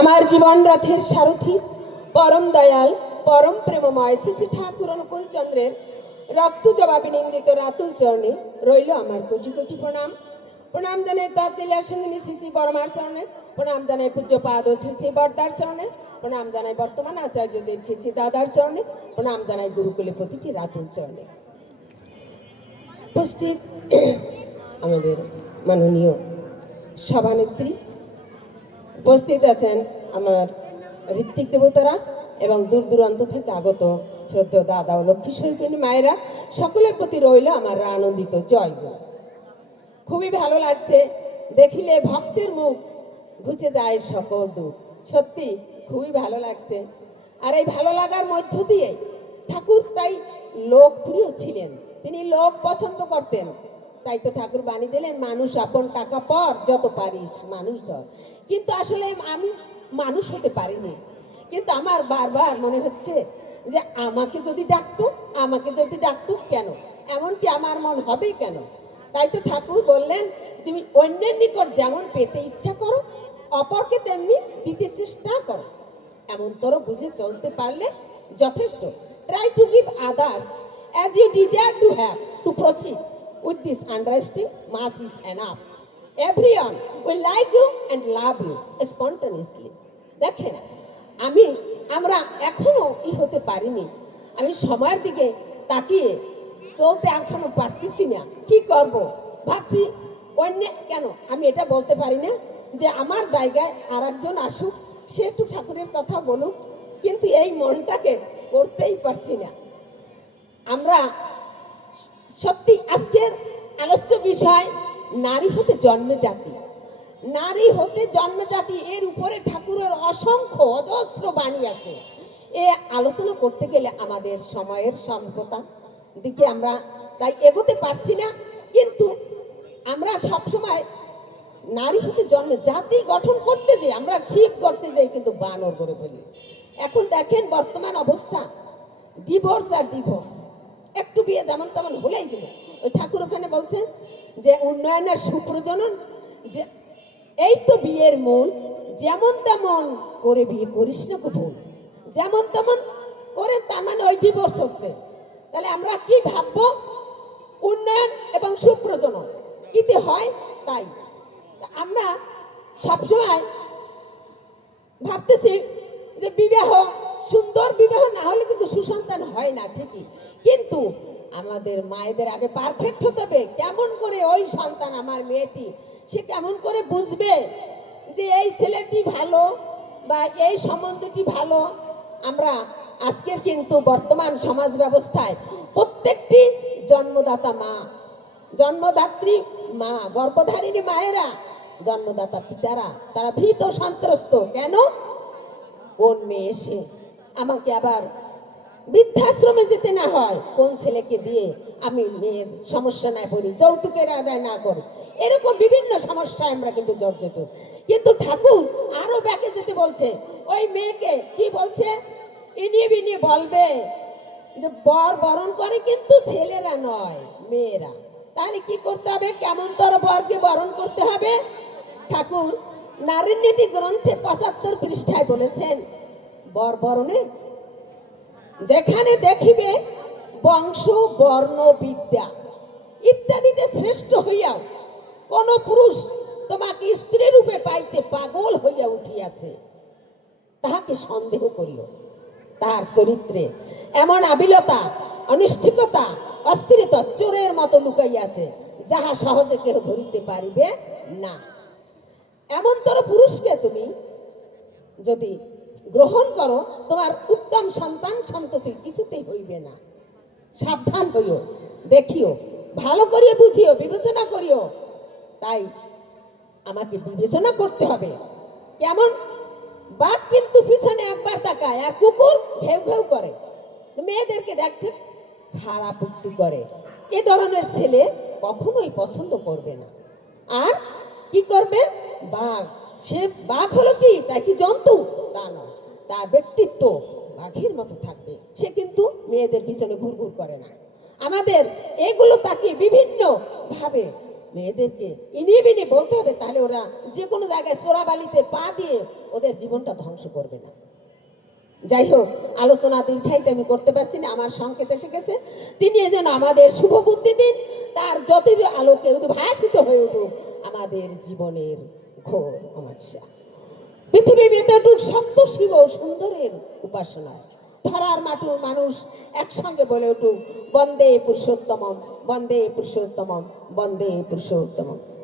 আমার জীবন রথের সারথি পরম দয়াল পরম প্রেমময় শ্রী শ্রী ঠাকুর অনুকূল চন্দ্রের রক্ত জবাবে নিন্দিত রাতুল চরণে রইল আমার কোটি কোটি প্রণাম। প্রণাম জানাই তৎলীলার সঙ্গিনী শ্রী শ্রী পরমার চরণে, প্রণাম জানাই পূজ্যপাদ ও শ্রী শ্রী বরদার চরণে, প্রণাম জানাই বর্তমান আচার্যদেব শ্রী শ্রী দাদার চরণে, প্রণাম জানাই গুরুকুলে প্রতিটি রাতুল চরণে। উপস্থিত আমাদের মাননীয় সভানেত্রী, উপস্থিত আছেন আমার ঋত্বিক দেবতারা এবং দূর দূরান্ত থেকে আগত শ্রদ্ধেয় দাদা ও লক্ষ্মীশ্বরী মায়েরা, সকলের প্রতি রইল আমার আনন্দিত জয়। খুবই ভালো লাগছে, দেখিলে ভক্তের মুখ ঘুচে যায় সকল দুঃখ। সত্যি খুবই ভালো লাগছে। আর এই ভালো লাগার মধ্য দিয়ে ঠাকুর তাই লোকপ্রিয় ছিলেন, তিনি লোক পছন্দ করতেন। তাই তো ঠাকুর বাণী দিলেন, মানুষ আপন টাকা পর যত পারিস মানুষ ধর। কিন্তু আসলে আমি মানুষ হতে পারিনি, কিন্তু আমার বারবার মনে হচ্ছে যে আমাকে যদি ডাকতো কেন, এমনকি আমার মন হবে কেন। তাই তো ঠাকুর বললেন, তুমি অন্যের নিকট যেমন পেতে ইচ্ছা করো অপরকে তেমনি দিতে চেষ্টা করো। এমনতর বুঝে চলতে পারলে যথেষ্ট। Try to give others as you desire to have to proceed with this understanding, much is enough. Everyone will like you and love you spontaneously. দেখেন, আমরা এখনো হতে পারিনি। আমি সময়ের দিকে তাকিয়ে চলতে এখনো পারতেছি না। কি করব ভাবছি, অন্য কেন আমি এটা বলতে পারি না যে আমার জায়গায় আর একজন আসুক, সে একটু ঠাকুরের কথা বলুক, কিন্তু এই মনটাকে করতেই পারছি না। আমরা সত্যি আজকের আলোচ্য বিষয় নারী হতে জন্মে জাতি। নারী হতে জন্মে জাতি, এর উপরে ঠাকুরের অসংখ্য অজস্র বাণী আছে। এ আলোচনা করতে গেলে আমাদের সময়ের স্বল্পতা দিকে আমরা তাই এগোতে পারছি না। কিন্তু আমরা সবসময় নারী হতে জন্মে জাতি গঠন করতে যাই, আমরা শিব করতে যাই, কিন্তু বানর করে ফেলি। এখন দেখেন বর্তমান অবস্থা, ডিভোর্স আর ডিভোর্স, একটু বিয়ে যেমন তেমন হলেই দিল। ওই ঠাকুর ওখানে বলছেন যে উন্নয়নের সুপ্রজনন, যে এই তো বিয়ের মূল, যেমন তেমন করে বিয়ে করিস না খুব ভুল, যেমন তেমন করে, তার মানে ওই ডিভোর্স হচ্ছে। তাহলে আমরা কি ভাববো, উন্নয়ন এবং সুপ্রজনন কিতে হয় তাই। আমরা সবসময় ভাবতেছি যে বিবাহ, সুন্দর বিবাহ না হলে কিন্তু সুসন্তান হয় না ঠিকই, কিন্তু আমাদের মায়েদের আগে পারফেক্ট হতে হবে। কেমন করে ওই সন্তান, আমার মেয়েটি, সে কেমন করে বুঝবে যে এই ছেলেটি ভালো বা এই সম্বন্ধটি ভালো। আমরা আজকের কিন্তু বর্তমান সমাজ ব্যবস্থায় প্রত্যেকটি জন্মদাতা মা, জন্মদাত্রী মা, গর্ভধারিণী মায়েরা, জন্মদাতা পিতারা, তারা ভীত সন্ত্রস্ত। কেন? কোন মেয়ে এসে আমাকে আবার বৃদ্ধাশ্রমে যেতে না হয়, কোন ছেলেকে দিয়ে আমি মেয়ের সমস্যা না পড়ি, যৌতুকের আদায় না করি, এরকম বিভিন্ন সমস্যায় আমরা কিন্তু জর্জরিত। কিন্তু ঠাকুর আরো ব্যাকে যেতে বলছে, ওই মেয়েকে কি বলছে, ইনিয়ে বিনিয়ে বলবে যে বর বরণ করে কিন্তু ছেলেরা নয়, মেয়েরা। তাহলে কি করতে হবে, কেমন তর বরকে বরণ করতে হবে। ঠাকুর নারীর নীতি গ্রন্থে 75 পৃষ্ঠায় বলেছেন, বর বরণে যেখানে দেখিবে বংশ বর্ণ বিদ্যা ইত্যাদিতে শ্রেষ্ঠ হইয়াও কোন পুরুষ তোমাকে স্ত্রী রূপে পাইতে পাগল হইয়া উঠিয়াছে, তাহাকে সন্দেহ করিও। তাহার চরিত্রে এমন আবিলতা, অনিষ্ঠিকতা, অস্থিরতা চোরের মতো লুকাইয়াছে, যাহা সহজে কেউ ধরিতে পারিবে না। এমনতর পুরুষকে তুমি যদি গ্রহণ করো, তোমার উত্তম সন্তান সন্ততি কিছুতেই হইবে না। সাবধান হইও, দেখিও, ভালো করিয়া বুঝিও, বিবেচনা করিও। তাই আমাকে বিবেচনা করতে হবে। কেমন? বাঘ কিন্তু পিছনে একবার তাকায় আর কুকুর ঘেউ ঘেউ করে। মেয়েদেরকে দেখতে খারাপ উক্তি করে, এ ধরনের ছেলে কখনোই পছন্দ করবে না। আর কি করবে? বাঘ, সে বাঘ হলো কি, তাই কি জন্তু? তা নয়, তার ব্যক্তিত্ব বাঘের মতো থাকবে, সে কিন্তু মেয়েদের পিছনে ঘুরঘুর করে না। আমাদের এগুলো তাকে বিভিন্ন ভাবে মেয়েদেরকে ইনি বিনি বলতে হবে, তাহলে ওরা যে কোনো জায়গায় চোরাবালিতে পা দিয়ে ওদের জীবনটা ধ্বংস করবে না। যাই হোক, আলোচনা দীর্ঘায়িত আমি করতে পারছি না, আমার সংকেত এসে গেছে। তিনি যেন আমাদের শুভ বুদ্ধি দিন, তার জ্যোতির আলোকে উদ্ভাসিত হয়ে উঠুক আমাদের জীবনের ঘোর সমস্যা। পৃথিবী বেতটুক সত্য শিব সুন্দরের উপাসনায় ধরার মাটুর মানুষ একসঙ্গে বলে উঠুক বন্দে পুরুষোত্তমম, বন্দে পুরুষোত্তমম, বন্দে পুরুষোত্তমম।